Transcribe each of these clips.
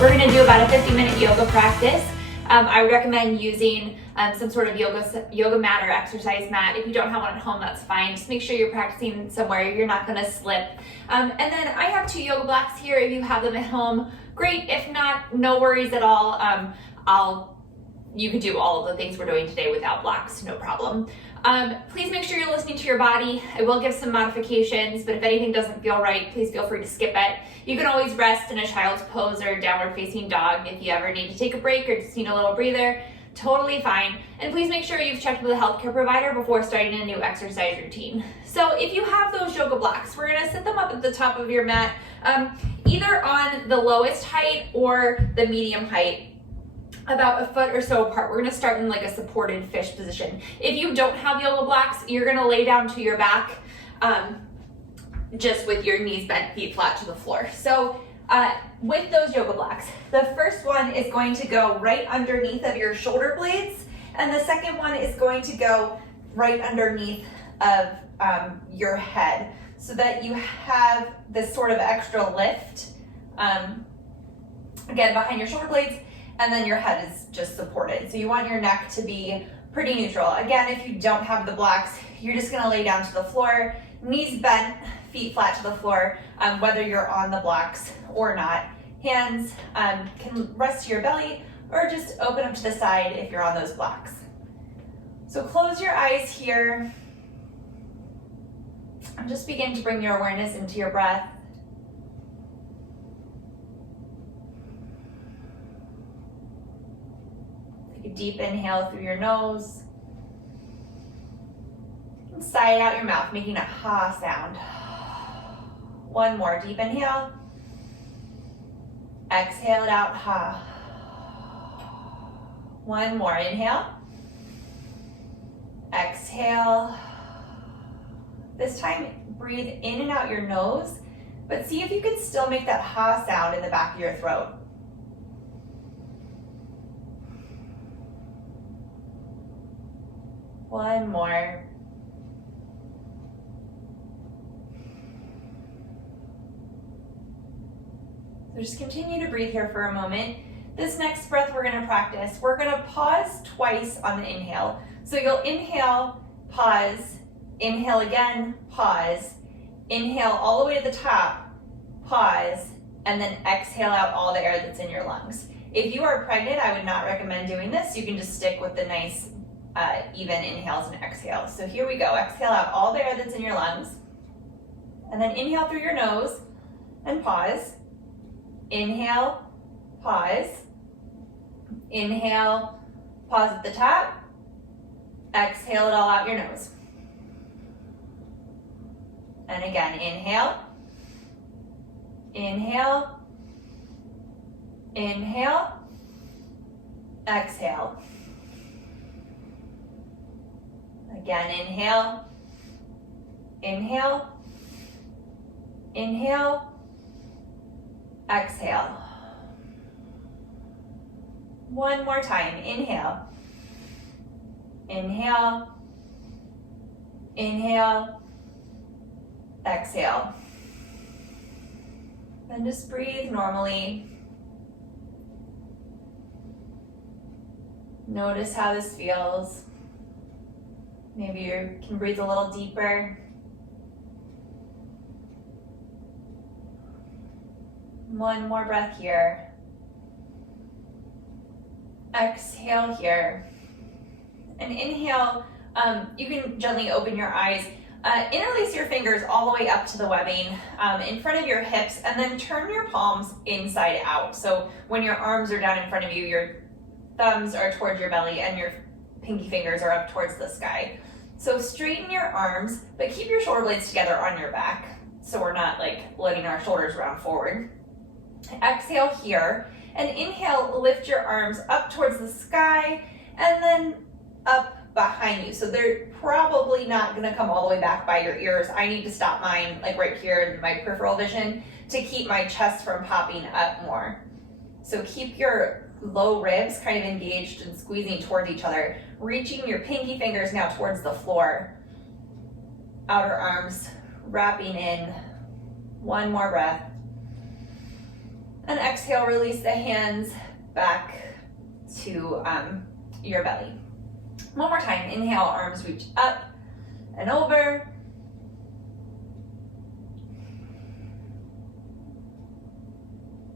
We're going to do about a 50-minute yoga practice. I would recommend using some sort of yoga mat or exercise mat. If you don't have one at home, that's fine. Just make sure you're practicing somewhere you're not going to slip. And then I have 2 yoga blocks here. If you have them at home, great. If not, no worries at all. You can do all of the things we're doing today without blocks, no problem. Please make sure you're listening to your body. I will give some modifications, but if anything doesn't feel right, please feel free to skip it. You can always rest in a child's pose or downward facing dog if you ever need to take a break or just need a little breather. Totally fine. And please make sure you've checked with a healthcare provider before starting a new exercise routine. So if you have those yoga blocks, we're gonna set them up at the top of your mat, either on the lowest height or the medium height, about a foot or so apart. We're gonna start in like a supported fish position. If you don't have yoga blocks, you're gonna lay down to your back, just with your knees bent, feet flat to the floor. So with those yoga blocks, the first one is going to go right underneath of your shoulder blades, and the second one is going to go right underneath of your head, so that you have this sort of extra lift, again, behind your shoulder blades, and then your head is just supported. So you want your neck to be pretty neutral. Again, if you don't have the blocks, you're just gonna lay down to the floor, knees bent, feet flat to the floor, whether you're on the blocks or not. Hands can rest to your belly or just open up to the side if you're on those blocks. So close your eyes here and just begin to bring your awareness into your breath. Take a deep inhale through your nose. And sigh out your mouth, making a ha sound. One more deep inhale. Exhale it out, ha. One more inhale. Exhale. This time, breathe in and out your nose, but see if you can still make that ha sound in the back of your throat. One more. So just continue to breathe here for a moment. This next breath we're gonna practice, we're gonna pause twice on the inhale. So you'll inhale, pause, inhale again, pause, inhale all the way to the top, pause, and then exhale out all the air that's in your lungs. If you are pregnant, I would not recommend doing this. You can just stick with the nice even inhales and exhales. So here we go. Exhale out all the air that's in your lungs, and then inhale through your nose and pause. Inhale, pause. Inhale, pause at the top. Exhale it all out your nose. And again, inhale, inhale, inhale, exhale. Again, inhale, inhale, inhale, exhale. One more time, inhale, inhale, inhale, exhale. Then just breathe normally. Notice how this feels. Maybe you can breathe a little deeper. One more breath here. Exhale here. And inhale, you can gently open your eyes. Interlace your fingers all the way up to the webbing in front of your hips, and then turn your palms inside out. So when your arms are down in front of you, your thumbs are towards your belly and your pinky fingers are up towards the sky. So straighten your arms, but keep your shoulder blades together on your back, so we're not like letting our shoulders round forward. Exhale here, and inhale, lift your arms up towards the sky, and then up behind you. So they're probably not gonna come all the way back by your ears. I need to stop mine like right here in my peripheral vision to keep my chest from popping up more. So keep your low ribs kind of engaged and squeezing towards each other, reaching your pinky fingers now towards the floor. Outer arms wrapping in. One more breath. And exhale, release the hands back to your belly. One more time, inhale, arms reach up and over.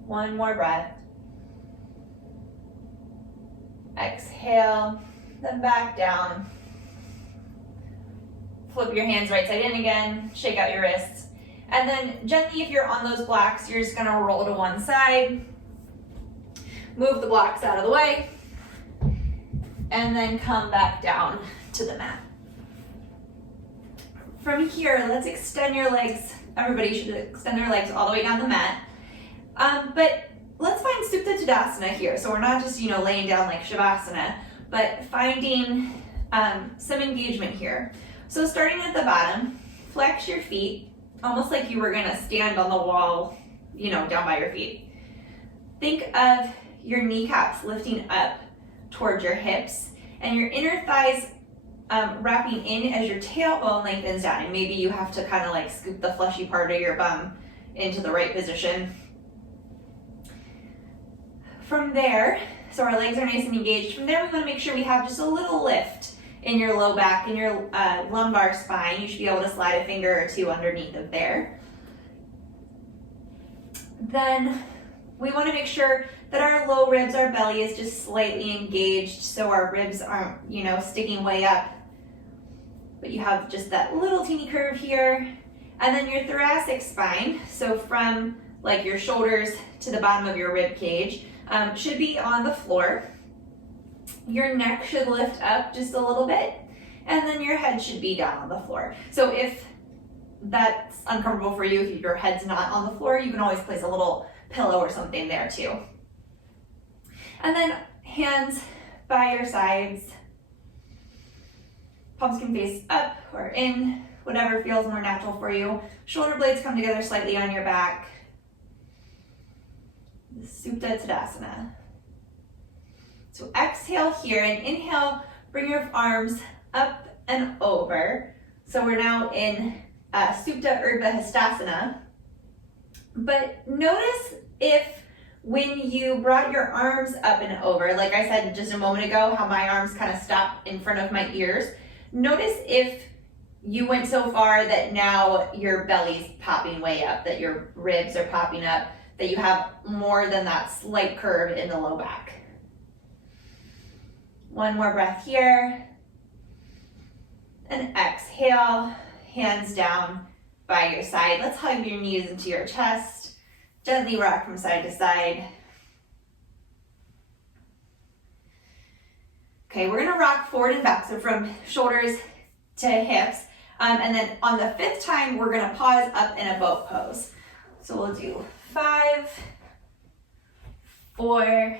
One more breath. Exhale, then back down. Flip your hands right side in again, shake out your wrists. And then gently, if you're on those blocks, you're just gonna roll to one side. Move the blocks out of the way. And then come back down to the mat. From here, let's extend your legs. Everybody should extend their legs all the way down the mat. But let's find Supta Tadasana here. So we're not just, laying down like Shavasana, but finding some engagement here. So starting at the bottom, flex your feet, almost like you were gonna stand on the wall, down by your feet. Think of your kneecaps lifting up towards your hips and your inner thighs wrapping in as your tailbone lengthens down. And maybe you have to kind of like scoop the fleshy part of your bum into the right position. From there, so our legs are nice and engaged. From there, we want to make sure we have just a little lift in your low back, in your lumbar spine. You should be able to slide a finger or two underneath of there. Then we want to make sure that our low ribs, our belly is just slightly engaged so our ribs aren't, sticking way up. But you have just that little teeny curve here. And then your thoracic spine, so from like your shoulders to the bottom of your rib cage, should be on the floor. Your neck should lift up just a little bit, and then your head should be down on the floor. So if that's uncomfortable for you, if your head's not on the floor, you can always place a little pillow or something there too. And then hands by your sides. Palms can face up or in, whatever feels more natural for you. Shoulder blades come together slightly on your back. Supta Tadasana. So exhale here and inhale, bring your arms up and over. So we're now in Supta Urdhva Hastasana. But notice if when you brought your arms up and over, like I said just a moment ago, how my arms kind of stop in front of my ears. Notice if you went so far that now your belly's popping way up, that your ribs are popping up, that you have more than that slight curve in the low back. One more breath here. And exhale, hands down by your side. Let's hug your knees into your chest. Gently rock from side to side. Okay, we're gonna rock forward and back, so from shoulders to hips. And then on the 5th time, we're gonna pause up in a boat pose. So we'll do 5, 4,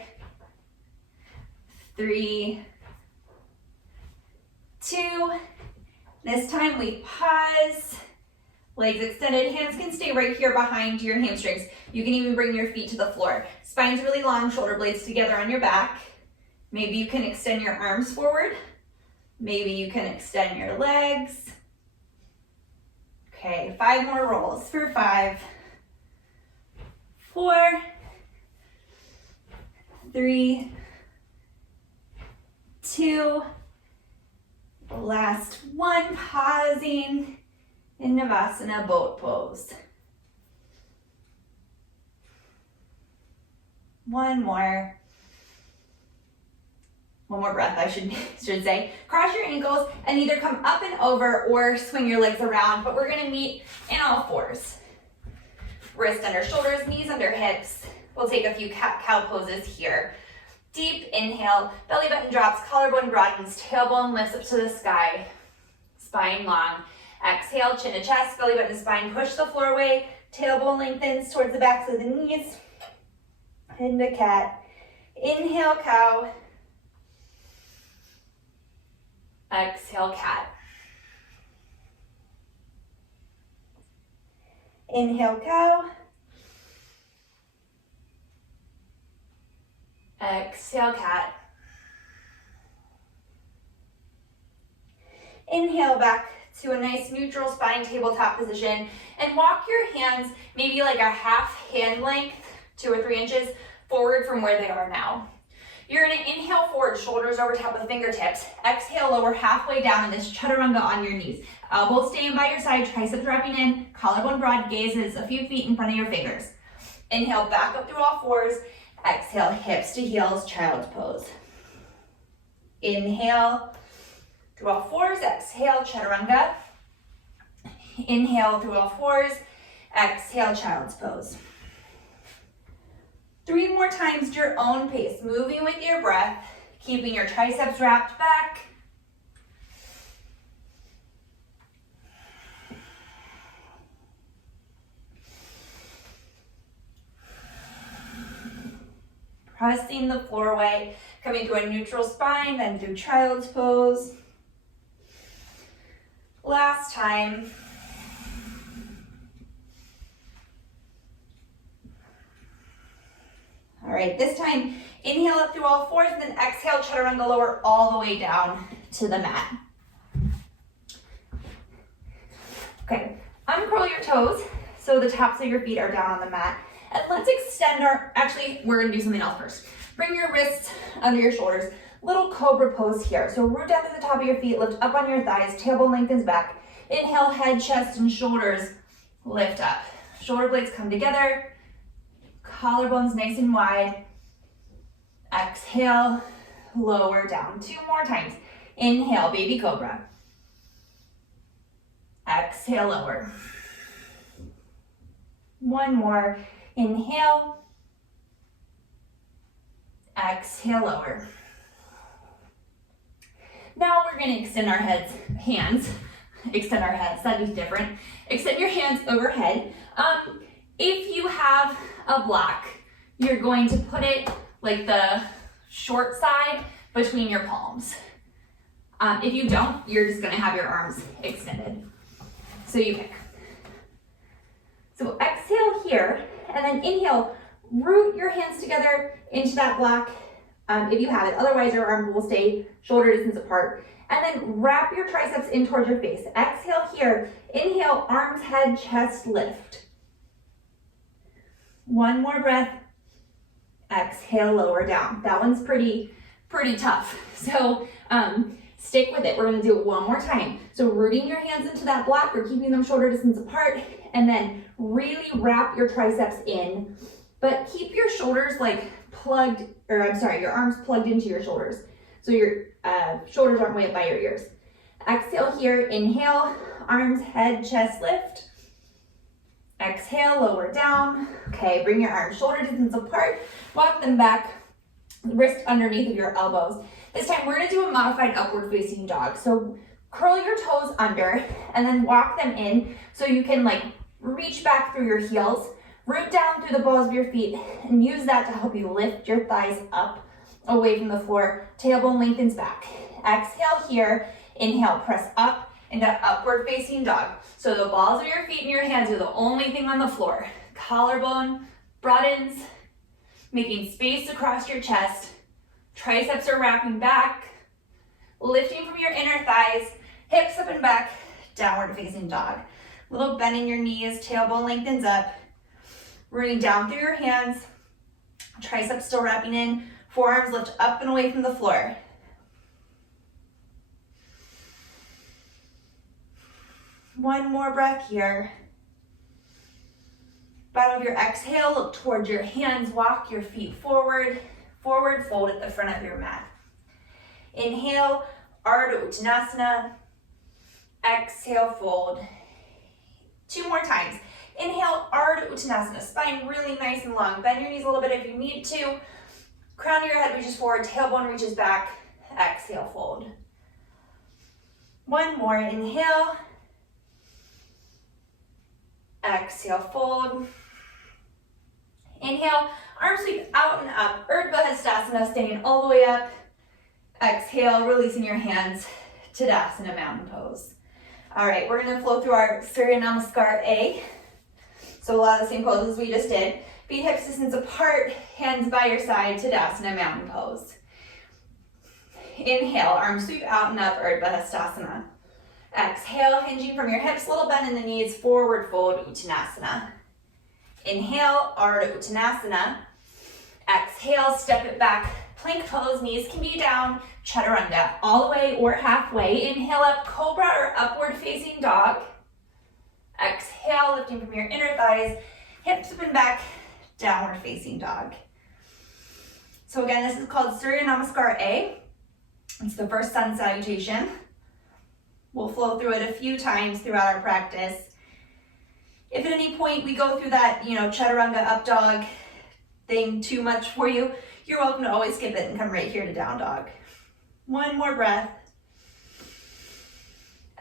3, 2. This time we pause, legs extended, hands can stay right here behind your hamstrings. You can even bring your feet to the floor. Spine's really long, shoulder blades together on your back. Maybe you can extend your arms forward. Maybe you can extend your legs. Okay, 5 more rolls for 5, 4, 3, 2, last one, pausing in Navasana boat pose. One more breath, I should say. Cross your ankles and either come up and over or swing your legs around, but we're gonna meet in all fours. Wrist under shoulders, knees under hips. We'll take a few cat-cow poses here. Deep inhale, belly button drops, collarbone broadens, tailbone lifts up to the sky, spine long. Exhale, chin to chest, belly button spine, push the floor away, tailbone lengthens towards the backs of the knees. Into cat. Inhale, cow. Exhale, cat. Inhale, cow. Exhale, cat. Inhale back to a nice neutral spine tabletop position and walk your hands maybe like a half hand length 2 or 3 inches forward from where they are now. You're gonna inhale forward, shoulders over top of fingertips. Exhale, lower halfway down in this chaturanga on your knees. Elbows staying by your side, triceps wrapping in, collarbone broad, gazes a few feet in front of your fingers. Inhale, back up through all fours. Exhale, hips to heels, child's pose. Inhale, through all fours. Exhale, chaturanga. Inhale, through all fours. Exhale, child's pose. 3 more times at your own pace, moving with your breath, keeping your triceps wrapped back. Pressing the floor away, coming through a neutral spine, then through child's pose. Last time. All right, this time, inhale up through all fours, and then exhale, chaturanga, lower all the way down to the mat. Okay, uncurl your toes so the tops of your feet are down on the mat. And let's extend actually, we're gonna do something else first. Bring your wrists under your shoulders. Little cobra pose here. So root down to the top of your feet, lift up on your thighs, tailbone lengthens back. Inhale, head, chest, and shoulders lift up. Shoulder blades come together. Collarbones nice and wide. Exhale, lower down. 2 more times. Inhale, baby cobra. Exhale, lower. 1 more. Inhale. Exhale, lower. Now we're going to extend our hands. Extend our heads, that'd be different. Extend your hands overhead. If you have a block, you're going to put it like the short side between your palms. If you don't, you're just gonna have your arms extended. So you pick. So exhale here, and then inhale, root your hands together into that block if you have it. Otherwise, your arms will stay shoulder distance apart. And then wrap your triceps in towards your face. Exhale here, inhale, arms, head, chest, lift. 1 more breath. Exhale, lower down. That one's pretty tough. So stick with it. We're gonna do it 1 more time. So rooting your hands into that block, or keeping them shoulder distance apart, and then really wrap your triceps in, but keep your shoulders like your arms plugged into your shoulders. So your shoulders aren't way up by your ears. Exhale here, inhale, arms, head, chest, lift. Exhale, lower down. Okay, bring your arms shoulder distance apart, walk them back, wrist underneath of your elbows. This time we're gonna do a modified upward facing dog. So curl your toes under and then walk them in so you can like reach back through your heels, root down through the balls of your feet, and use that to help you lift your thighs up away from the floor. Tailbone lengthens back. Exhale here, inhale, press up into upward facing dog. So the balls of your feet and your hands are the only thing on the floor. Collarbone broadens, making space across your chest. Triceps are wrapping back, lifting from your inner thighs, hips up and back, downward facing dog. Little bend in your knees, tailbone lengthens up, rooting down through your hands, triceps still wrapping in, forearms lift up and away from the floor. One more breath here. Bottom of your exhale, look towards your hands, walk your feet forward, forward fold at the front of your mat. Inhale, Ardha Uttanasana. Exhale, fold. 2 more times. Inhale, Ardha Uttanasana. Spine really nice and long. Bend your knees a little bit if you need to. Crown of your head reaches forward, tailbone reaches back. Exhale, fold. 1 more, inhale. Exhale, fold. Inhale, arms sweep out and up. Urdhva Hastasana, standing all the way up. Exhale, releasing your hands, Tadasana, mountain pose. All right, we're gonna flow through our Surya Namaskar A. So a lot of the same poses we just did. Feet hips distance apart, hands by your side, Tadasana, mountain pose. Inhale, arms sweep out and up, Urdhva Hastasana. Exhale, hinging from your hips, little bend in the knees, forward fold, Uttanasana. Inhale, Ardha Uttanasana. Exhale, step it back. Plank pose, knees can be down. Chaturanga, all the way or halfway. Inhale up, cobra or upward facing dog. Exhale, lifting from your inner thighs, hips up and back, downward facing dog. So again, this is called Surya Namaskar A. It's the first sun salutation. We'll flow through it a few times throughout our practice. If at any point we go through that, chaturanga up dog thing too much for you, you're welcome to always skip it and come right here to down dog. One more breath.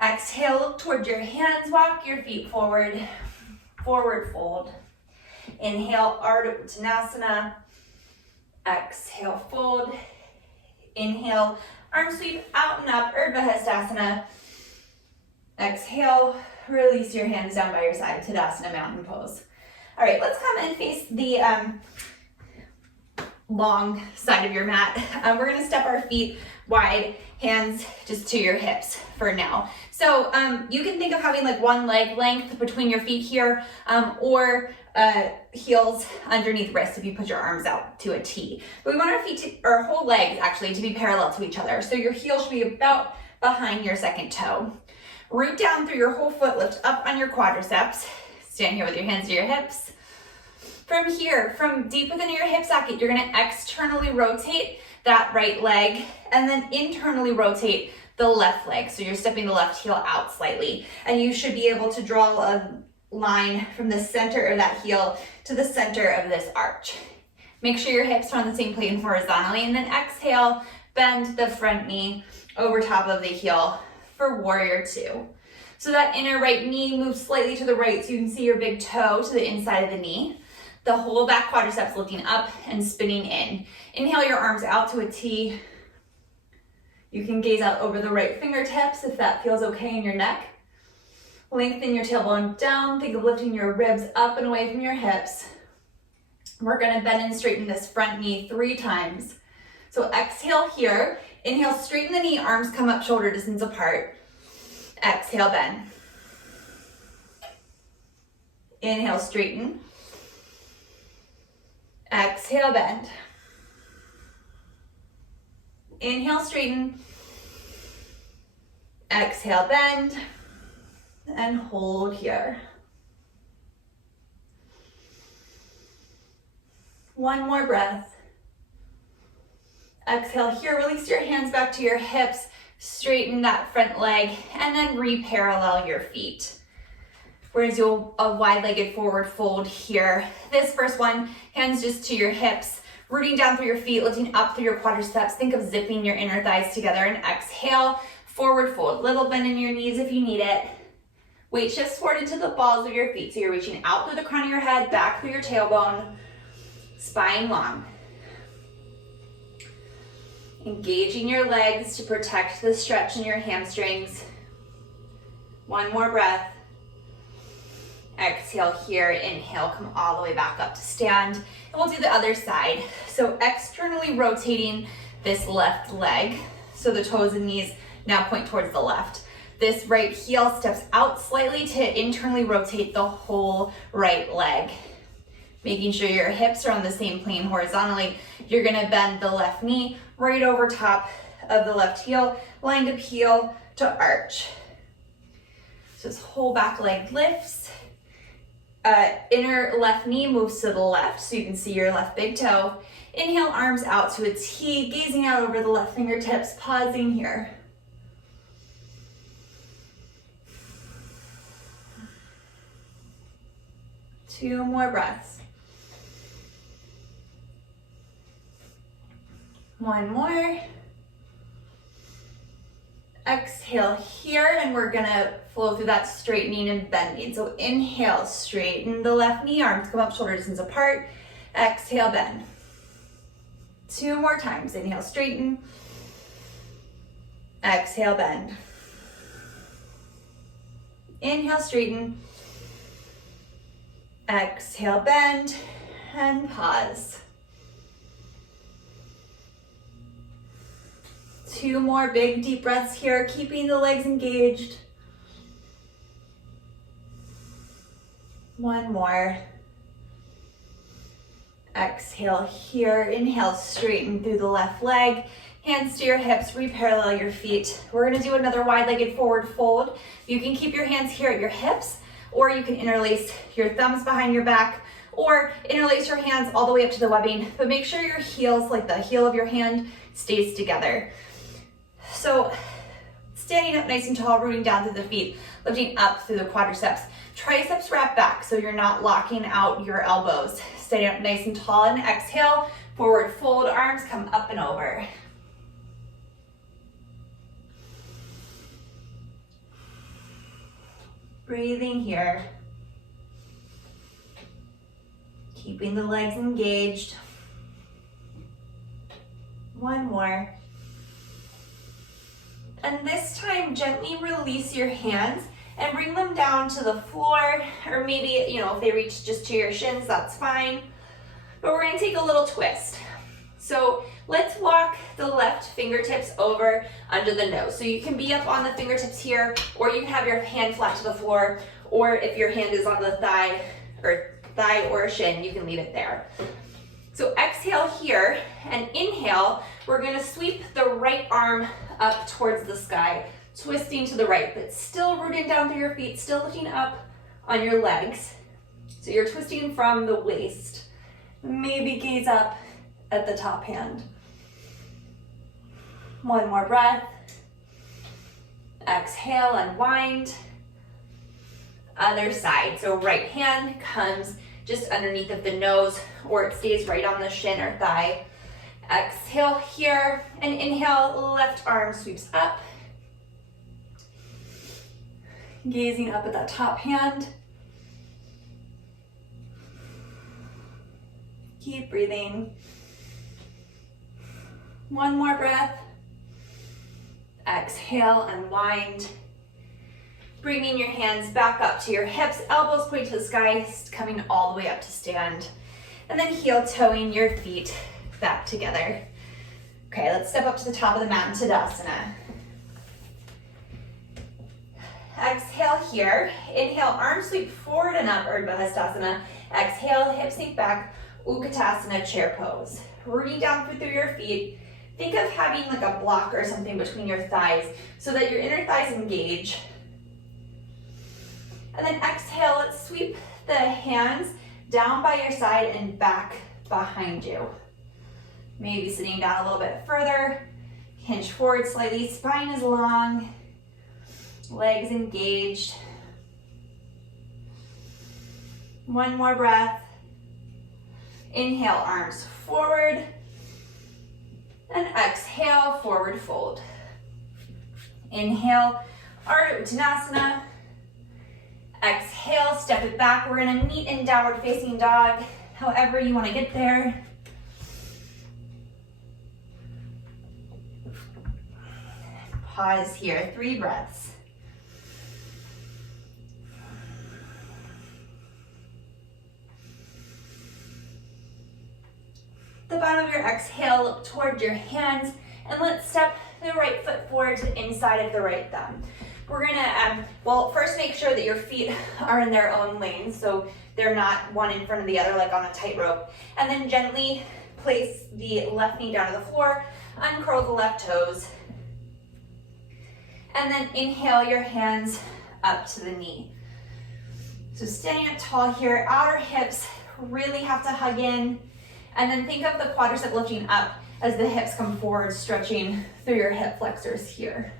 Exhale, look towards your hands, walk your feet forward, forward fold. Inhale, Ardha Uttanasana. Exhale, fold. Inhale, arm sweep out and up, Urdhva Hastasana. Exhale, release your hands down by your side, Tadasana Mountain Pose. All right, let's come and face the long side of your mat. We're gonna step our feet wide, hands just to your hips for now. So you can think of having like one leg length between your feet here, or heels underneath wrists if you put your arms out to a T. But we want our feet our whole legs actually to be parallel to each other. So your heel should be about behind your second toe. Root down through your whole foot, lift up on your quadriceps. Stand here with your hands to your hips. From here, from deep within your hip socket, you're gonna externally rotate that right leg and then internally rotate the left leg. So you're stepping the left heel out slightly. And you should be able to draw a line from the center of that heel to the center of this arch. Make sure your hips are on the same plane horizontally, and then exhale, bend the front knee over top of the heel for warrior two. So that inner right knee moves slightly to the right so you can see your big toe to the inside of the knee. The whole back quadriceps lifting up and spinning in. Inhale your arms out to a T. You can gaze out over the right fingertips if that feels okay in your neck. Lengthen your tailbone down. Think of lifting your ribs up and away from your hips. We're gonna bend and straighten this front knee 3 times. So exhale here. Inhale, straighten the knee, arms come up shoulder distance apart. Exhale, bend. Inhale, straighten. Exhale, bend. Inhale, straighten. Exhale, bend. And hold here. One more breath. Exhale here, release your hands back to your hips, straighten that front leg, and then re-parallel your feet. We're gonna do a wide-legged forward fold here. This first one, hands just to your hips, rooting down through your feet, lifting up through your quadriceps. Think of zipping your inner thighs together, and exhale, forward fold. Little bend in your knees if you need it. Weight shifts forward into the balls of your feet, so you're reaching out through the crown of your head, back through your tailbone, spine long. Engaging your legs to protect the stretch in your hamstrings. One more breath. Exhale here, inhale, come all the way back up to stand. And we'll do the other side. So externally rotating this left leg. So the toes and knees now point towards the left. This right heel steps out slightly to internally rotate the whole right leg. Making sure your hips are on the same plane horizontally. You're gonna bend the left knee right over top of the left heel, lined up heel to arch. So this whole back leg lifts. Inner left knee moves to the left so you can see your left big toe. Inhale, arms out to a T, gazing out over the left fingertips, pausing here. Two more breaths. One more. Exhale here, and we're gonna flow through that straightening and bending. So inhale, straighten the left knee, arms come up shoulder distance apart. Exhale, bend. 2 more times. Inhale, straighten. Exhale, bend. Inhale, straighten. Exhale, bend, and pause. 2 more big deep breaths here, keeping the legs engaged. 1 more. Exhale here, inhale, straighten through the left leg. Hands to your hips, re-parallel your feet. We're gonna do another wide-legged forward fold. You can keep your hands here at your hips, or you can interlace your thumbs behind your back, or interlace your hands all the way up to the webbing, but make sure your heels, like the heel of your hand, stays together. So standing up nice and tall, rooting down through the feet, lifting up through the quadriceps. Triceps wrap back so you're not locking out your elbows. Standing up nice and tall and exhale, forward fold, arms come up and over. Breathing here. Keeping the legs engaged. One more. And this time, gently release your hands and bring them down to the floor, or maybe, if they reach just to your shins, that's fine. But we're gonna take a little twist. So let's walk the left fingertips over under the nose. So you can be up on the fingertips here, or you can have your hand flat to the floor, or if your hand is on the thigh or shin, you can leave it there. So exhale here, and inhale, we're gonna sweep the right arm up towards the sky, twisting to the right, but still rooting down through your feet, still looking up on your legs. So you're twisting from the waist. Maybe gaze up at the top hand. One more breath. Exhale, unwind. Other side, so right hand comes just underneath of the nose, or it stays right on the shin or thigh. Exhale here, and inhale, left arm sweeps up. Gazing up at that top hand. Keep breathing. One more breath. Exhale, unwind. Bringing your hands back up to your hips, elbows point to the sky, coming all the way up to stand. And then heel toeing your feet back together. Okay, let's step up to the top of the mat in Tadasana. Exhale here. Inhale, arms sweep forward and up, Urdhva Hastasana. Exhale, hips sink back, Utkatasana, chair pose. Rooting down through your feet. Think of having like a block or something between your thighs so that your inner thighs engage. And then exhale, let's sweep the hands down by your side and back behind you. Maybe sitting down a little bit further. Hinge forward slightly, spine is long. Legs engaged. One more breath. Inhale, arms forward. And exhale, forward fold. Inhale, Ardha Uttanasana. Exhale, step it back. We're gonna meet in downward facing dog, however you wanna get there. Pause here, 3 breaths. The bottom of your exhale, look toward your hands, and let's step the right foot forward to the inside of the right thumb. We're gonna, first make sure that your feet are in their own lane, so they're not one in front of the other like on a tightrope. And then gently place the left knee down to the floor, uncurl the left toes. And then inhale your hands up to the knee. So standing up tall here, outer hips really have to hug in. And then think of the quadricep lifting up as the hips come forward, stretching through your hip flexors here.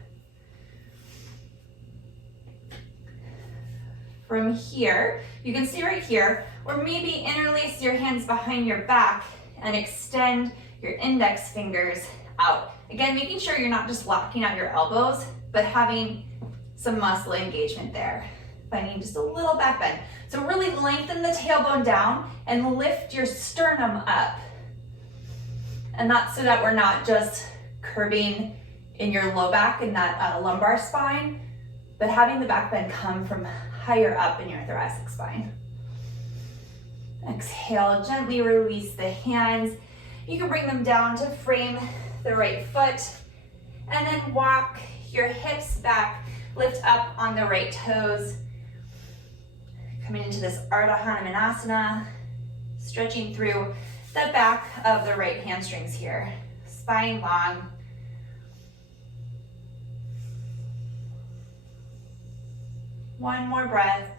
From here, you can stay right here, or maybe interlace your hands behind your back and extend your index fingers out. Again, making sure you're not just locking out your elbows, but having some muscle engagement there. Finding just a little back bend. So really lengthen the tailbone down and lift your sternum up. And that's so that we're not just curving in your low back and that lumbar spine, but having the back bend come from higher up in your thoracic spine. Exhale, gently release the hands. You can bring them down to frame the right foot, and then walk your hips back, lift up on the right toes. Coming into this Ardha Hanumanasana, stretching through the back of the right hamstrings here. Spine long. One more breath.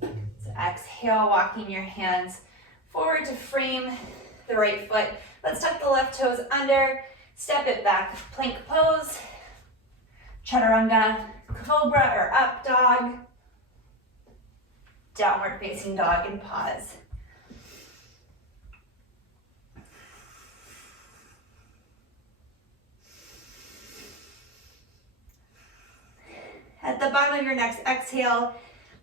So exhale, walking your hands forward to frame the right foot. Let's tuck the left toes under, step it back, plank pose, chaturanga, cobra or up dog, downward facing dog, and pause. At the bottom of your next exhale,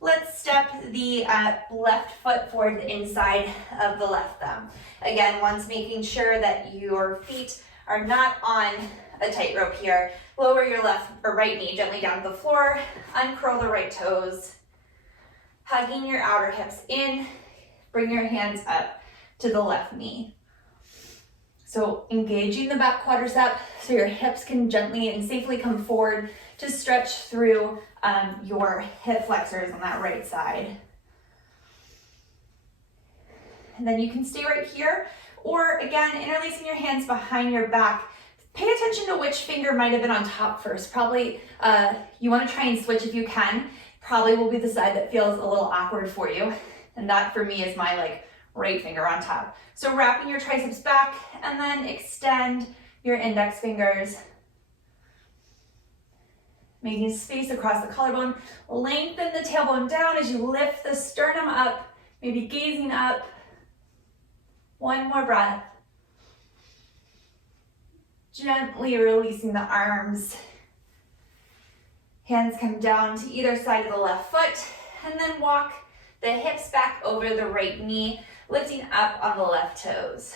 let's step the left foot forward the inside of the left thumb. Again, once making sure that your feet are not on a tightrope here. Lower your left or right knee gently down to the floor, uncurl the right toes, hugging your outer hips in, bring your hands up to the left knee. So engaging the back quadricep so your hips can gently and safely come forward to stretch through your hip flexors on that right side. And then you can stay right here, or again, interlacing your hands behind your back. Pay attention to which finger might have been on top first. Probably you want to try and switch if you can. Probably will be the side that feels a little awkward for you. And that for me is my right finger on top. So wrapping your triceps back and then extend your index fingers. Making space across the collarbone. Lengthen the tailbone down as you lift the sternum up, maybe gazing up. One more breath. Gently releasing the arms. Hands come down to either side of the left foot, and then walk the hips back over the right knee, lifting up on the left toes.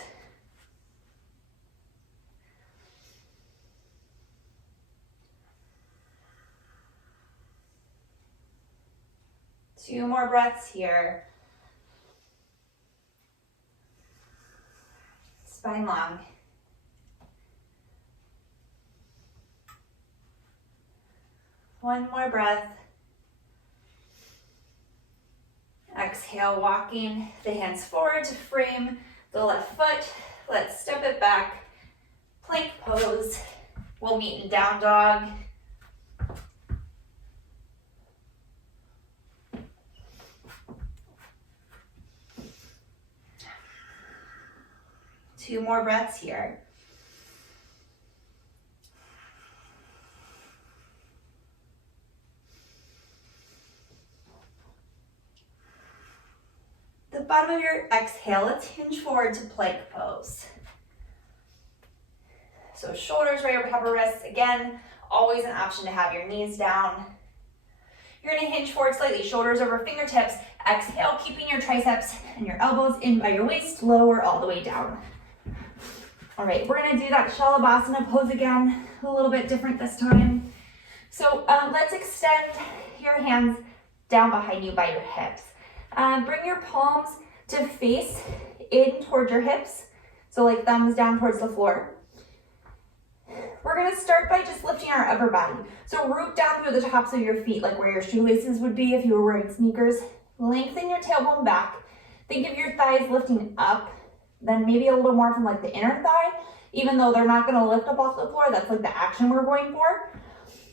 Two more breaths here. Spine long. One more breath. Exhale, walking the hands forward to frame the left foot. Let's step it back. Plank pose. We'll meet in down dog. Two more breaths here. The bottom of your exhale, let's hinge forward to plank pose. So shoulders right over top of wrists. Again, always an option to have your knees down. You're gonna hinge forward slightly, shoulders over fingertips. Exhale, keeping your triceps and your elbows in by your waist, lower all the way down. All right, we're gonna do that Shalabhasana pose again, a little bit different this time. So let's extend your hands down behind you by your hips. Bring your palms to face in towards your hips, so like thumbs down towards the floor. We're gonna start by just lifting our upper body. So root down through the tops of your feet, like where your shoelaces would be if you were wearing sneakers. Lengthen your tailbone back. Think of your thighs lifting up, then maybe a little more from like the inner thigh, even though they're not gonna lift up off the floor. That's like the action we're going for.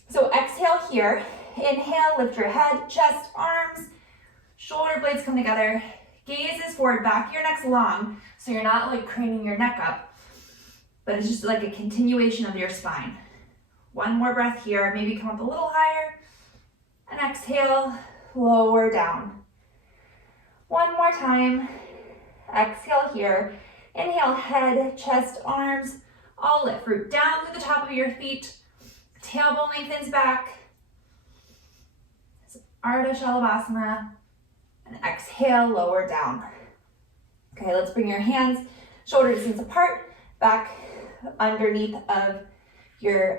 So exhale here. Inhale, lift your head, chest, arms, shoulder blades come together. Gaze is forward, back of your neck's long, so you're not like craning your neck up, but it's just like a continuation of your spine. One more breath here, maybe come up a little higher, and exhale, lower down. One more time, exhale here. Inhale, head, chest, arms, all lift. Root down through the top of your feet, tailbone lengthens back. Ardha Shalabhasana. And exhale, lower down. Okay, let's bring your hands shoulder distance apart, back underneath of your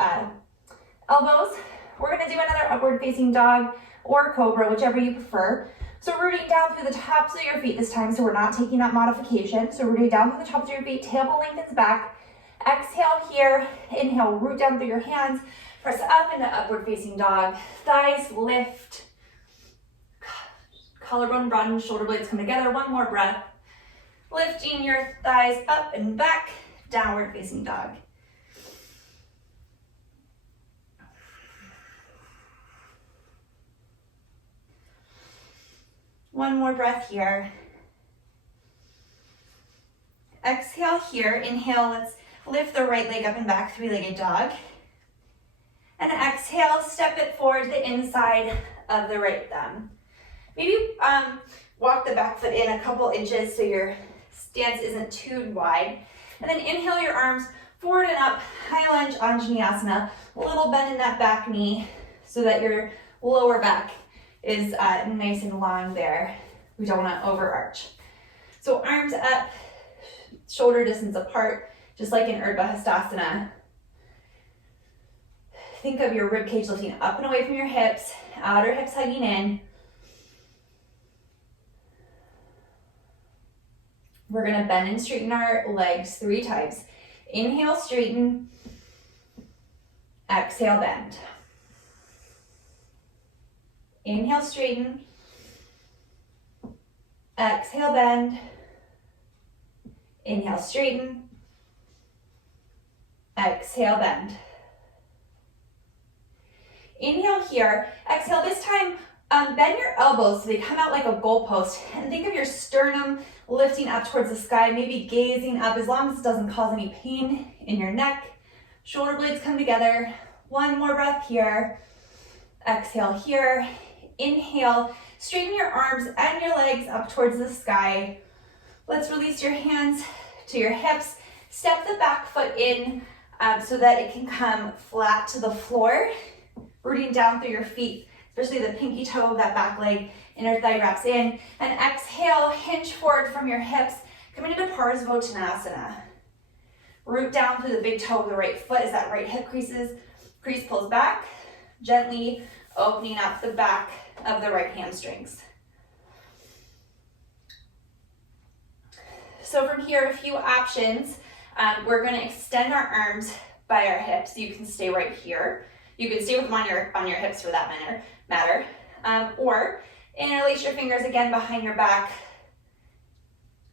elbows. We're gonna do another upward facing dog or cobra, whichever you prefer. So rooting down through the tops of your feet this time, so we're not taking that modification. So rooting down through the tops of your feet, tailbone lengthens back. Exhale here, inhale, root down through your hands, press up into upward facing dog. Thighs lift. Collarbone broaden, shoulder blades come together. One more breath. Lifting your thighs up and back, downward facing dog. One more breath here. Exhale here, inhale, let's lift the right leg up and back, three-legged dog. And exhale, step it forward to the inside of the right thumb. Maybe walk the back foot in a couple inches so your stance isn't too wide. And then inhale your arms forward and up, high lunge, Anjaneyasana. A little bend in that back knee so that your lower back is nice and long there. We don't want to overarch. So arms up, shoulder distance apart, just like in Urdhva Hastasana. Think of your rib cage lifting up and away from your hips, outer hips hugging in. We're going to bend and straighten our legs 3 times. Inhale, straighten. Exhale, bend. Inhale, straighten. Exhale, bend. Inhale, straighten. Exhale, bend. Inhale here. Exhale. This time, bend your elbows so they come out like a goalpost. And think of your sternum lifting up towards the sky, maybe gazing up as long as it doesn't cause any pain in your neck. Shoulder blades come together. One more breath here. Exhale here. Inhale. Straighten your arms and your legs up towards the sky. Let's release your hands to your hips. Step the back foot in so that it can come flat to the floor, rooting down through your feet, especially the pinky toe of that back leg. Inner thigh wraps in. And exhale, hinge forward from your hips. Coming into Parsvottanasana. Root down through the big toe of the right foot as that right hip crease pulls back, gently opening up the back of the right hamstrings. So from here, a few options. We're going to extend our arms by our hips. You can stay right here. You can stay with them on your hips for that matter. Or interlace your fingers again behind your back.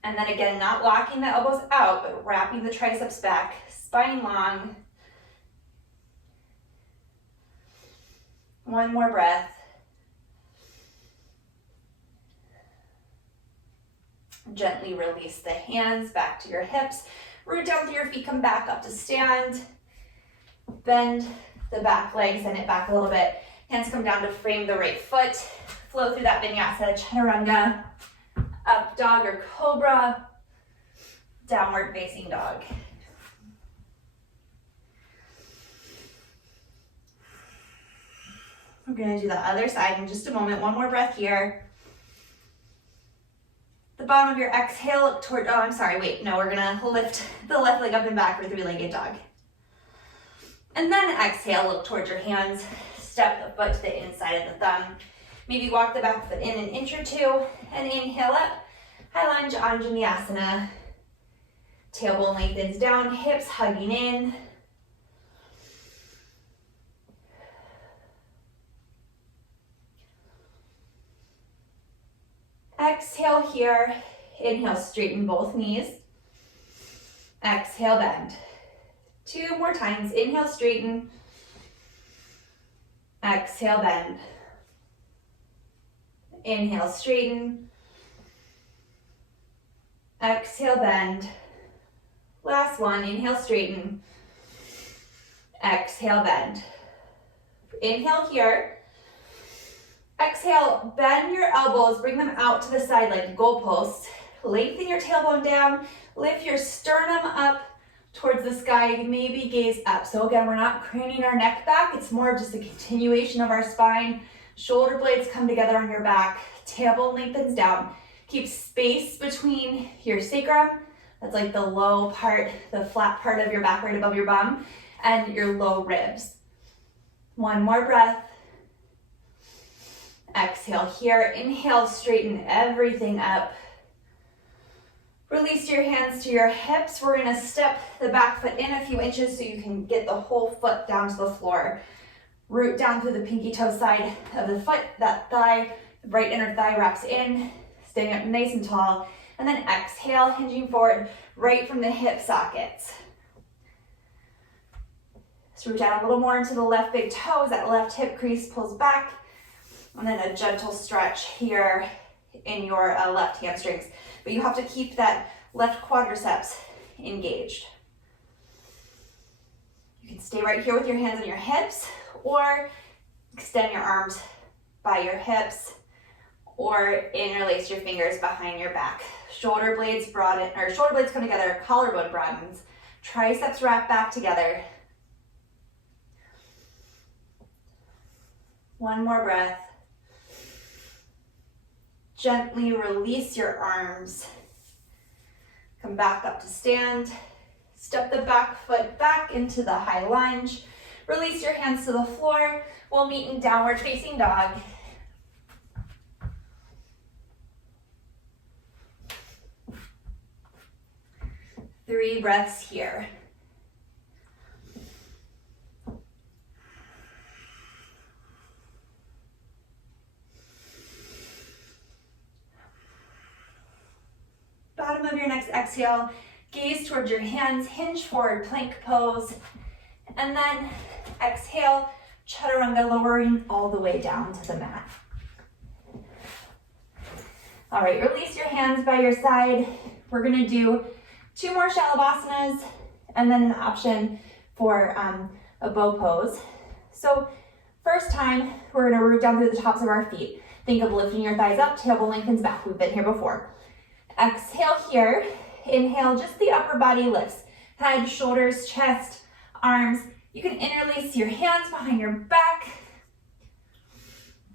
And then again, not locking the elbows out, but wrapping the triceps back, spine long. One more breath. Gently release the hands back to your hips. Root down through your feet, come back up to stand. Bend the back leg, send it back a little bit. Hands come down to frame the right foot. Flow through that vinyasa, chaturanga. Up dog or cobra. Downward facing dog. We're going to do the other side in just a moment. One more breath here. The bottom of your exhale, look toward, we're going to lift the left leg up and back for three-legged dog. And then exhale, look towards your hands. Step the foot to the inside of the thumb. Maybe walk the back foot in an inch or two. And inhale up. High lunge, Anjaneyasana. Tailbone lengthens down, hips hugging in. Exhale here. Inhale, straighten both knees. Exhale, bend. 2 more times. Inhale, straighten. Exhale, bend. Inhale, straighten. Exhale, bend. Last one. Inhale, straighten. Exhale, bend. Inhale here. Exhale, bend your elbows, bring them out to the side like goalposts. Lengthen your tailbone down, lift your sternum up towards the sky, maybe gaze up. So again, we're not craning our neck back, it's more of just a continuation of our spine. Shoulder blades come together on your back, tailbone lengthens down. Keep space between your sacrum, that's like the low part, the flat part of your back right above your bum, and your low ribs. One more breath. Exhale here. Inhale, straighten everything up. Release your hands to your hips. We're going to step the back foot in a few inches so you can get the whole foot down to the floor. Root down through the pinky toe side of the foot, that thigh right inner thigh wraps in, staying up nice and tall. And then exhale, hinging forward, right from the hip sockets. So reach out a little more into the left big toe as that left hip crease pulls back. And then a gentle stretch here in your left hamstrings. But you have to keep that left quadriceps engaged. You can stay right here with your hands on your hips, or extend your arms by your hips, or interlace your fingers behind your back. Shoulder blades broaden, or shoulder blades come together, collarbone broadens, triceps wrap back together. One more breath. Gently release your arms. Come back up to stand. Step the back foot back into the high lunge. Release your hands to the floor. We'll meet in downward facing dog. Three breaths here. Bottom of your next exhale, gaze towards your hands, hinge forward, plank pose, and then exhale, chaturanga, lowering all the way down to the mat. All right, release your hands by your side. We're gonna do 2 more Shalabhasanas, and then an option for a bow pose. So first time, we're gonna root down through the tops of our feet. Think of lifting your thighs up, tailbone lengthens back. We've been here before. Exhale here, inhale, just the upper body lifts. Head, shoulders, chest, arms. You can interlace your hands behind your back.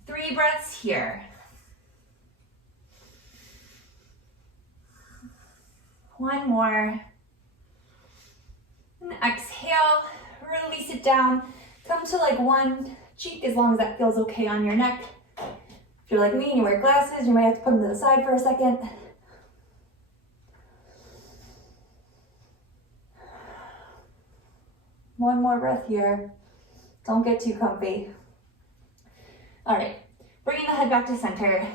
3 breaths here. One more. And exhale, release it down. Come to like one cheek as long as that feels okay on your neck. If you're like me and you wear glasses, you might have to put them to the side for a second. One more breath here. Don't get too comfy. All right, bringing the head back to center.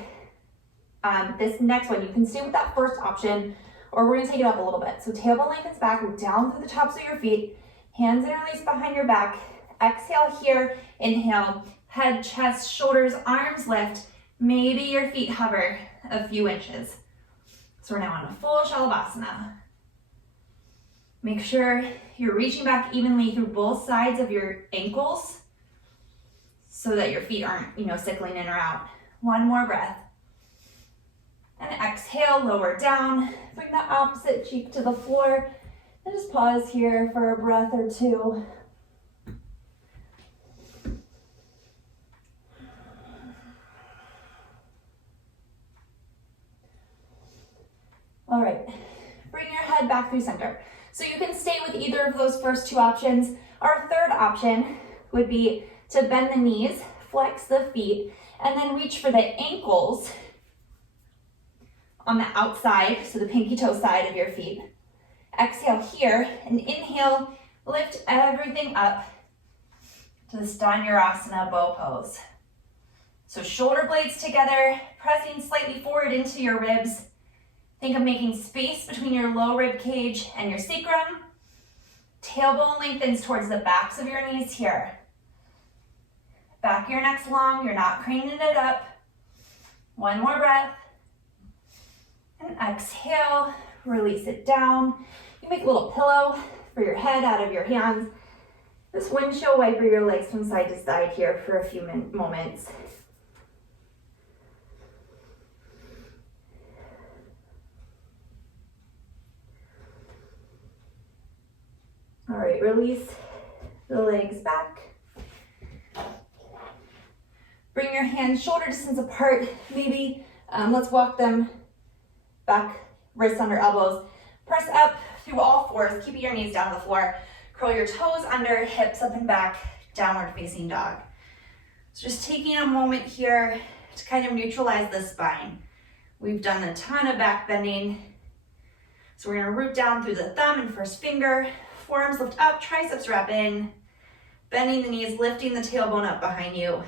This next one, you can stay with that first option, or we're gonna take it up a little bit. So tailbone lengthens back, root down through the tops of your feet, hands interlace behind your back. Exhale here, inhale, head, chest, shoulders, arms lift. Maybe your feet hover a few inches. So we're now on a full Shalabhasana. Make sure you're reaching back evenly through both sides of your ankles so that your feet aren't, sickling in or out. One more breath. And exhale, lower down. Bring the opposite cheek to the floor. And just pause here for a breath or two. All right, bring your head back through center. So you can stay with either of those first 2 options. Our third option would be to bend the knees, flex the feet, and then reach for the ankles on the outside, so the pinky toe side of your feet. Exhale here, and inhale, lift everything up to the Sthanurasana bow pose. So shoulder blades together, pressing slightly forward into your ribs. Think of making space between your low rib cage and your sacrum. Tailbone lengthens towards the backs of your knees here. Back of your neck's long, you're not craning it up. One more breath. And exhale, release it down. You make a little pillow for your head out of your hands. Just windshield wiper your legs from side to side here for a few moments. All right, release the legs back. Bring your hands shoulder distance apart. Maybe let's walk them back, wrists under elbows. Press up through all fours, keeping your knees down on the floor. Curl your toes under, hips up and back, downward facing dog. So just taking a moment here to kind of neutralize the spine. We've done a ton of back bending. So we're gonna root down through the thumb and first finger. Forearms lift up, triceps wrap in. Bending the knees, lifting the tailbone up behind you.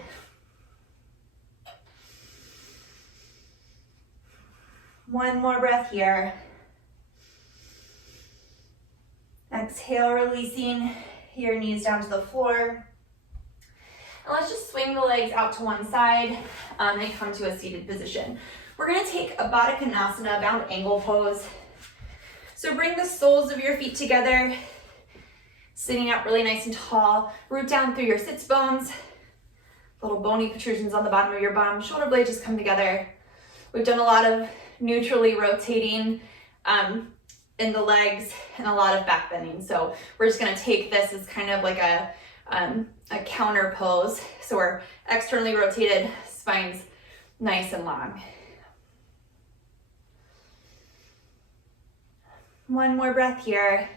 One more breath here. Exhale, releasing your knees down to the floor. And let's just swing the legs out to one side and come to a seated position. We're gonna take a Baddha Konasana, bound angle pose. So bring the soles of your feet together, sitting up really nice and tall. Root down through your sits bones. Little bony protrusions on the bottom of your bum. Shoulder blades just come together. We've done a lot of neutrally rotating in the legs and a lot of back bending. So we're just gonna take this as kind of like a counter pose. So we're externally rotated, spine's nice and long. One more breath here.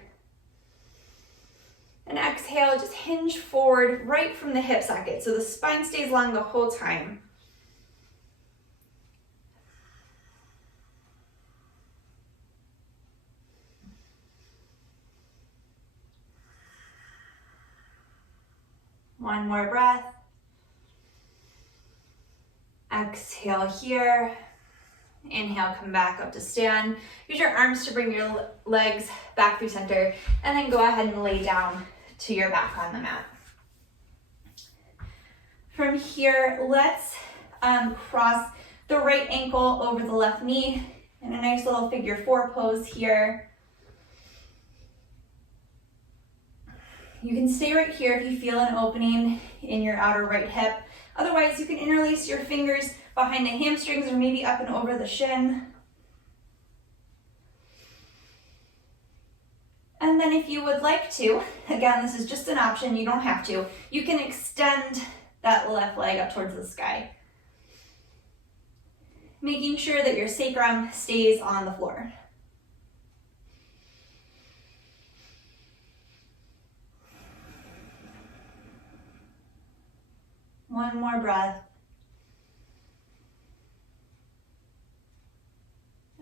And exhale, just hinge forward right from the hip socket. So the spine stays long the whole time. One more breath. Exhale here. Inhale, come back up to stand. Use your arms to bring your legs back through center, and then go ahead and lay down to your back on the mat. From here, let's cross the right ankle over the left knee in a nice little figure four pose here. You can stay right here if you feel an opening in your outer right hip. Otherwise, you can interlace your fingers behind the hamstrings or maybe up and over the shin. And then if you would like to, again, this is just an option, you don't have to, you can extend that left leg up towards the sky, making sure that your sacrum stays on the floor. One more breath.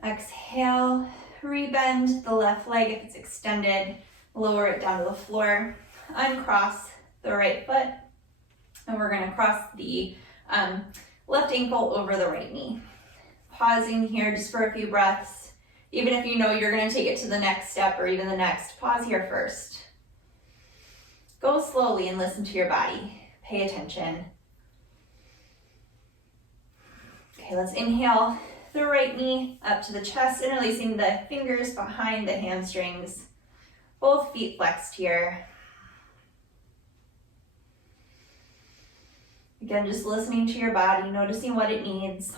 Exhale, rebend the left leg if it's extended, lower it down to the floor, uncross the right foot, and we're gonna cross the left ankle over the right knee. Pausing here just for a few breaths. Even if you know you're gonna take it to the next step or even the next, pause here first. Go slowly and listen to your body. Pay attention. Okay, let's inhale the right knee up to the chest, interlacing the fingers behind the hamstrings. Both feet flexed here. Again, just listening to your body, noticing what it needs.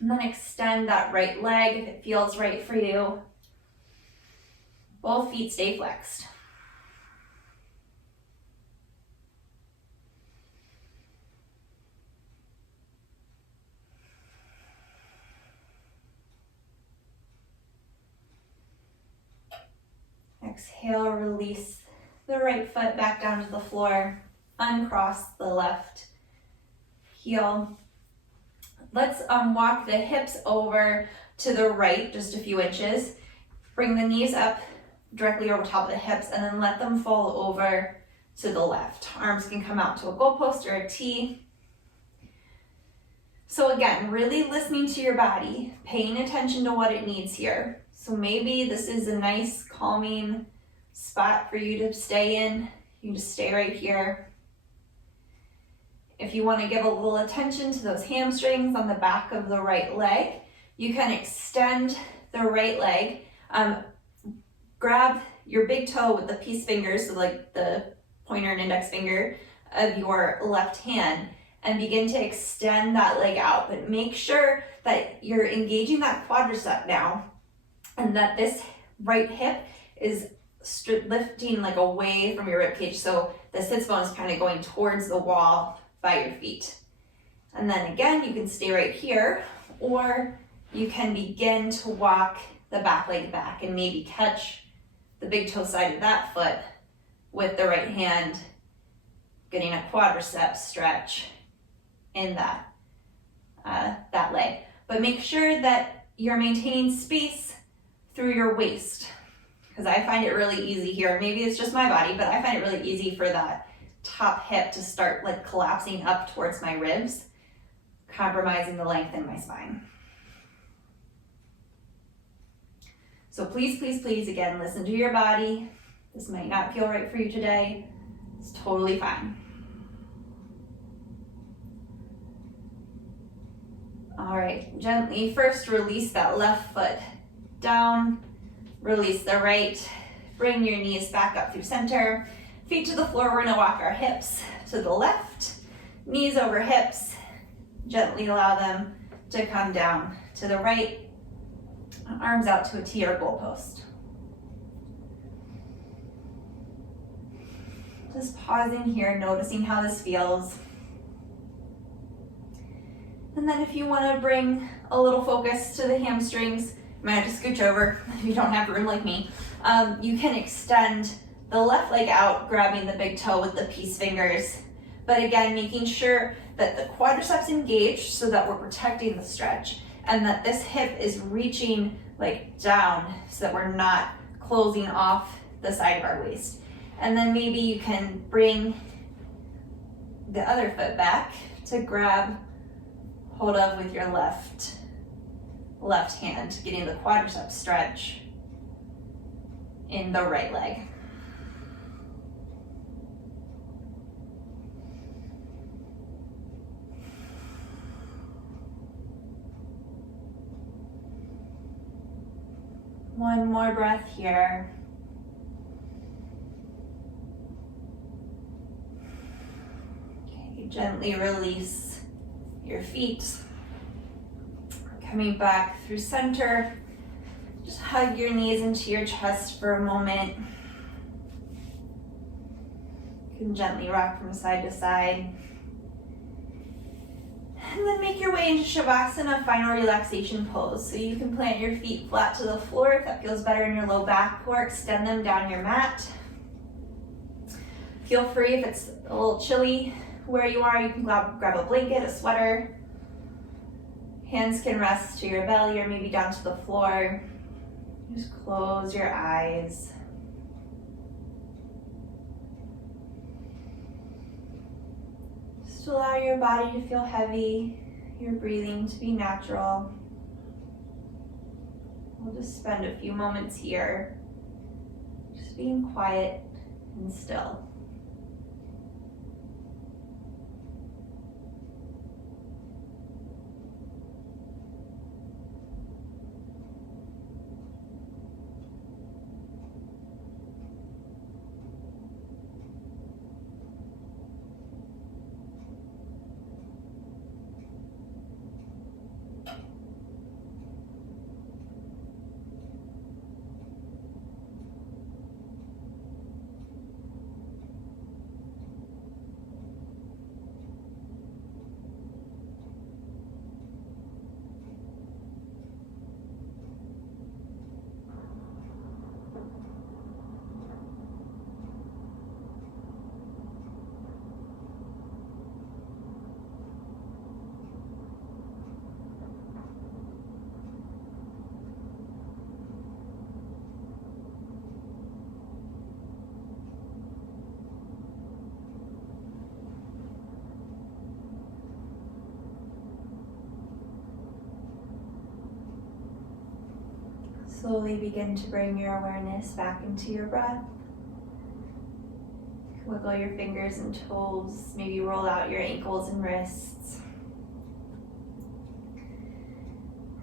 And then extend that right leg if it feels right for you. Both feet stay flexed. Exhale, release the right foot back down to the floor. Uncross the left heel. Let's walk the hips over to the right just a few inches. Bring the knees up directly over top of the hips and then let them fall over to the left. Arms can come out to a goalpost or a T. So again, really listening to your body, paying attention to what it needs here. So maybe this is a nice calming spot for you to stay in. You can just stay right here. If you want to give a little attention to those hamstrings on the back of the right leg, you can extend the right leg. Grab your big toe with the peace fingers, so like the pointer and index finger of your left hand, and begin to extend that leg out. But make sure that you're engaging that quadricep now, and that this right hip is lifting like away from your rib cage, so the sits bone is kind of going towards the wall by your feet. And then again, you can stay right here, or you can begin to walk the back leg back and maybe catch the big toe side of that foot with the right hand, getting a quadricep stretch in that leg. But make sure that you're maintaining space through your waist, because I find it really easy here. Maybe it's just my body, but I find it really easy for that top hip to start like collapsing up towards my ribs, compromising the length in my spine. So please, please, please, again, listen to your body. This might not feel right for you today. It's totally fine. All right, gently first release that left foot down, release the right, bring your knees back up through center, feet to the floor. We're gonna walk our hips to the left, knees over hips, gently allow them to come down to the right, arms out to a T or goalpost. Just pausing here, noticing how this feels. And then if you want to bring a little focus to the hamstrings, you might have to scooch over if you don't have room like me. You can extend the left leg out, grabbing the big toe with the peace fingers. But again, making sure that the quadriceps engaged so that we're protecting the stretch, and that this hip is reaching like down so that we're not closing off the side of our waist. And then maybe you can bring the other foot back to grab hold of with your left hand, getting the quadriceps stretch in the right leg. One more breath here. Okay, gently release your feet. Coming back through center. Just hug your knees into your chest for a moment. You can gently rock from side to side. And then make your way into Shavasana, final relaxation pose. So you can plant your feet flat to the floor if that feels better in your low back, or extend them down your mat. Feel free, if it's a little chilly where you are, you can grab a blanket, a sweater. Hands can rest to your belly or maybe down to the floor. Just close your eyes. Just allow your body to feel heavy, your breathing to be natural. We'll just spend a few moments here, just being quiet and still. Slowly begin to bring your awareness back into your breath. Wiggle your fingers and toes, maybe roll out your ankles and wrists.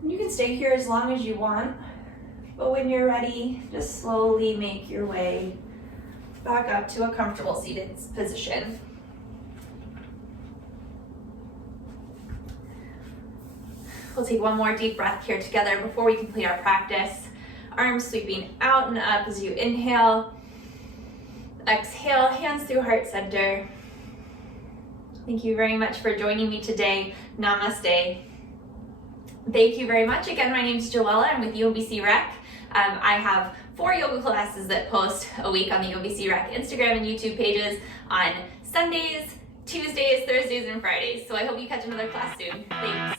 You can stay here as long as you want, but when you're ready, just slowly make your way back up to a comfortable seated position. We'll take one more deep breath here together before we complete our practice. Arms sweeping out and up as you inhale. Exhale, hands through heart center. Thank you very much for joining me today. Namaste. Thank you very much. Again, my name is Joella. I'm with UMBC Rec. I have 4 yoga classes that post a week on the UMBC Rec Instagram and YouTube pages on Sundays, Tuesdays, Thursdays, and Fridays. So I hope you catch another class soon. Thanks.